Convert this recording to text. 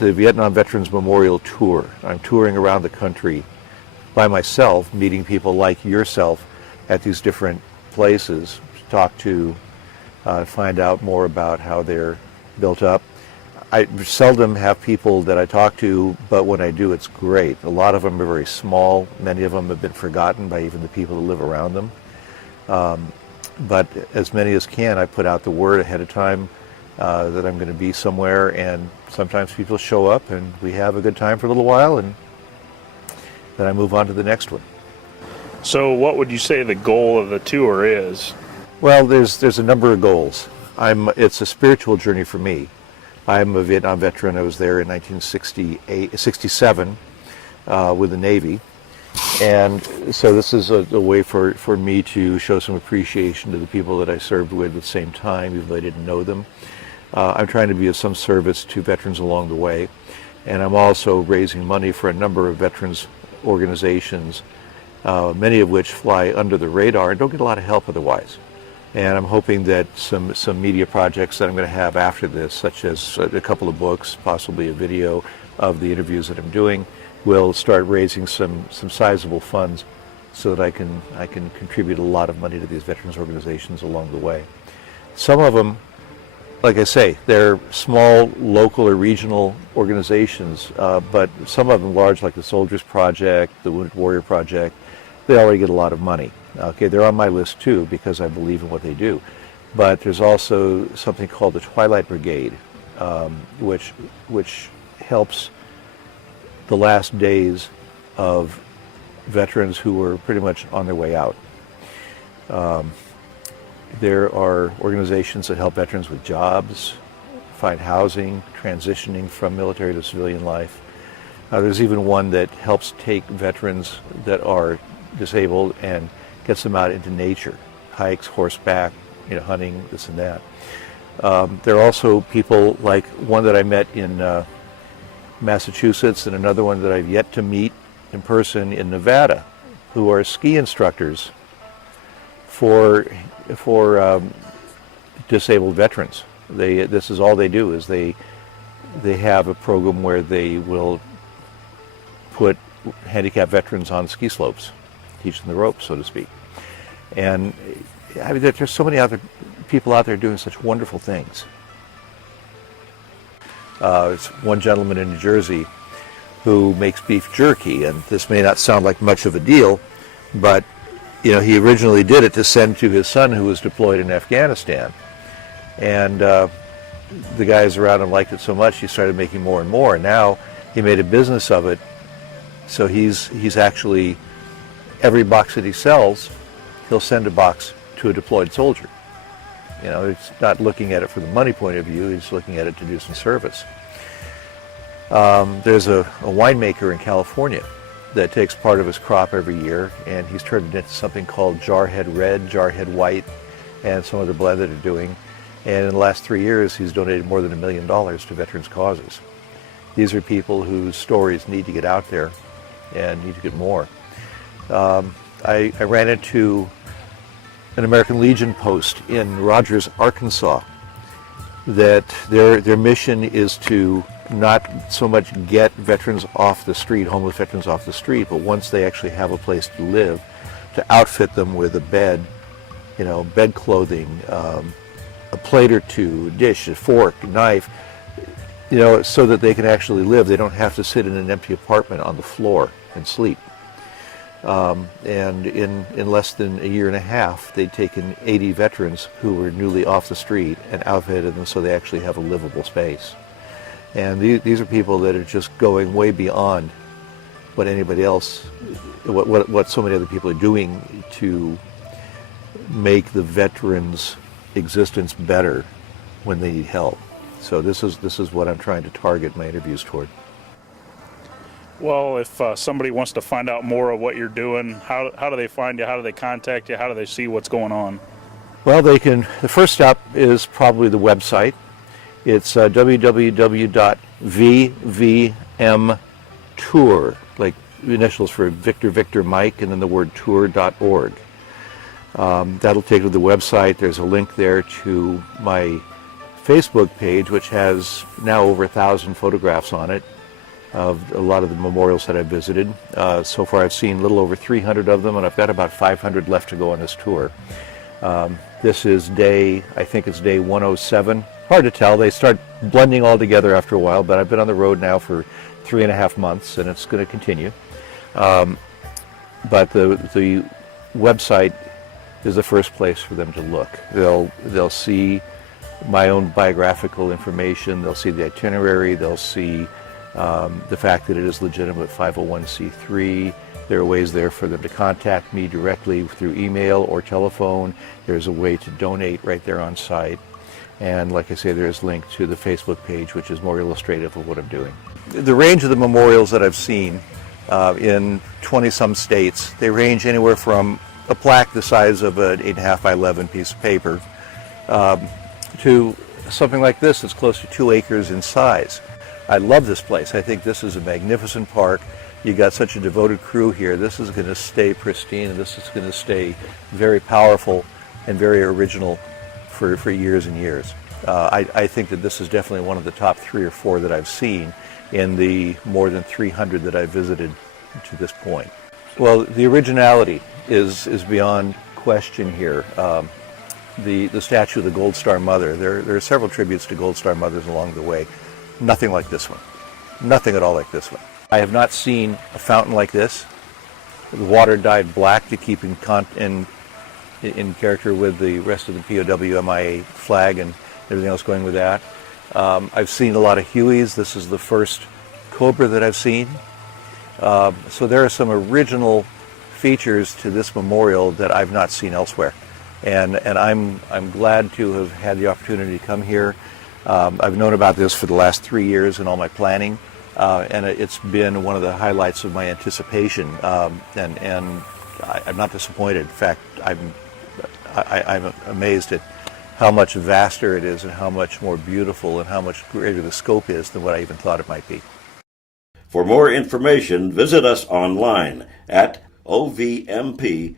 the Vietnam Veterans Memorial Tour. I'm touring around the country by myself, meeting people like yourself at these different places to talk to, find out more about how they're built up. I seldom have people that I talk to, but when I do, it's great. A lot of them are very small. Many of them have been forgotten by even the people that live around them. But as many as can, I put out the word ahead of time that I'm going to be somewhere, and sometimes people show up and we have a good time for a little while, and then I move on to the next one. So what would you say the goal of the tour is? Well, there's a number of goals. It's a spiritual journey for me. I'm a Vietnam veteran. I was there in 1967 with the Navy. And so this is a way for me to show some appreciation to the people that I served with at the same time, even though I didn't know them. I'm trying to be of some service to veterans along the way. And I'm also raising money for a number of veterans organizations, many of which fly under the radar and don't get a lot of help otherwise. And I'm hoping that some media projects that I'm going to have after this, such as a couple of books, possibly a video of the interviews that I'm doing, will start raising some sizable funds so that I can contribute a lot of money to these veterans organizations along the way. Some of them, like I say, they're small, local or regional organizations, but some of them large, like the Soldiers Project, the Wounded Warrior Project, they already get a lot of money. Okay, they're on my list too because I believe in what they do. But there's also something called the Twilight Brigade, which helps the last days of veterans who were pretty much on their way out. There are organizations that help veterans with jobs, find housing, transitioning from military to civilian life. There's even one that helps take veterans that are disabled and gets them out into nature, hikes, horseback, hunting, this and that. There are also people like one that I met in Massachusetts and another one that I've yet to meet in person in Nevada, who are ski instructors for disabled veterans. This is all they do, is they have a program where they will put handicapped veterans on ski slopes, teach them the ropes, so to speak. And I mean, there's so many other people out there doing such wonderful things. There's one gentleman in New Jersey who makes beef jerky, and this may not sound like much of a deal, but he originally did it to send to his son who was deployed in Afghanistan. And the guys around him liked it so much he started making more and more, and now he made a business of it. So he's actually, every box that he sells, he'll send a box to a deployed soldier. It's not looking at it from the money point of view, he's looking at it to do some service. There's a winemaker in California that takes part of his crop every year, and he's turned it into something called Jarhead Red, Jarhead White, and some other blend that they're doing. And in the last 3 years, he's donated more than $1 million to veterans causes. These are people whose stories need to get out there and need to get more. I ran into an American Legion post in Rogers, Arkansas, that their mission is to not so much get veterans off the street, homeless veterans off the street, but once they actually have a place to live, to outfit them with a bed, bed clothing, a plate or two, a dish, a fork, a knife, so that they can actually live. They don't have to sit in an empty apartment on the floor and sleep. And in less than a year and a half, they'd taken 80 veterans who were newly off the street and outfitted them so they actually have a livable space. And these are people that are just going way beyond what anybody else, what so many other people are doing to make the veterans' existence better when they need help. So this is what I'm trying to target my interviews toward. Well, if somebody wants to find out more of what you're doing, how do they find you? How do they contact you? How do they see what's going on? Well, the first step is probably the website. It's www.vvmtour, like initials for Victor Mike, and then the word tour.org. That'll take you to the website. There's a link there to my Facebook page, which has now over 1,000 photographs on it of a lot of the memorials that I've visited. So far I've seen a little over 300 of them, and I've got about 500 left to go on this tour. This is I think it's day 107. Hard to tell. They start blending all together after a while, but I've been on the road now for 3.5 months, and it's going to continue. But the website is the first place for them to look. They'll see my own biographical information. They'll see the itinerary. They'll see the fact that it is legitimate 501c3. There are ways there for them to contact me directly through email or telephone. There's a way to donate right there on site. And like I say, there's a link to the Facebook page, which is more illustrative of what I'm doing. The range of the memorials that I've seen in 20-some states, they range anywhere from a plaque the size of an 8.5 by 11 piece of paper to something like this that's close to 2 acres in size. I love this place. I think this is a magnificent park. You got such a devoted crew here. This is going to stay pristine, and this is going to stay very powerful and very original for years and years. I think that this is definitely one of the top 3 or 4 that I've seen in the more than 300 that I've visited to this point. Well, the originality is beyond question here. The statue of the Gold Star Mother, there are several tributes to Gold Star Mothers along the way. Nothing like this one. Nothing at all like this one. I have not seen a fountain like this. The water dyed black to keep in character with the rest of the POW/MIA flag and everything else going with that. I've seen a lot of Hueys. This is the first Cobra that I've seen. So there are some original features to this memorial that I've not seen elsewhere. And I'm glad to have had the opportunity to come here. I've known about this for the last 3 years in all my planning, and it's been one of the highlights of my anticipation. And I'm not disappointed. In fact, I'm amazed at how much vaster it is and how much more beautiful and how much greater the scope is than what I even thought it might be. For more information, visit us online at ovmp.org.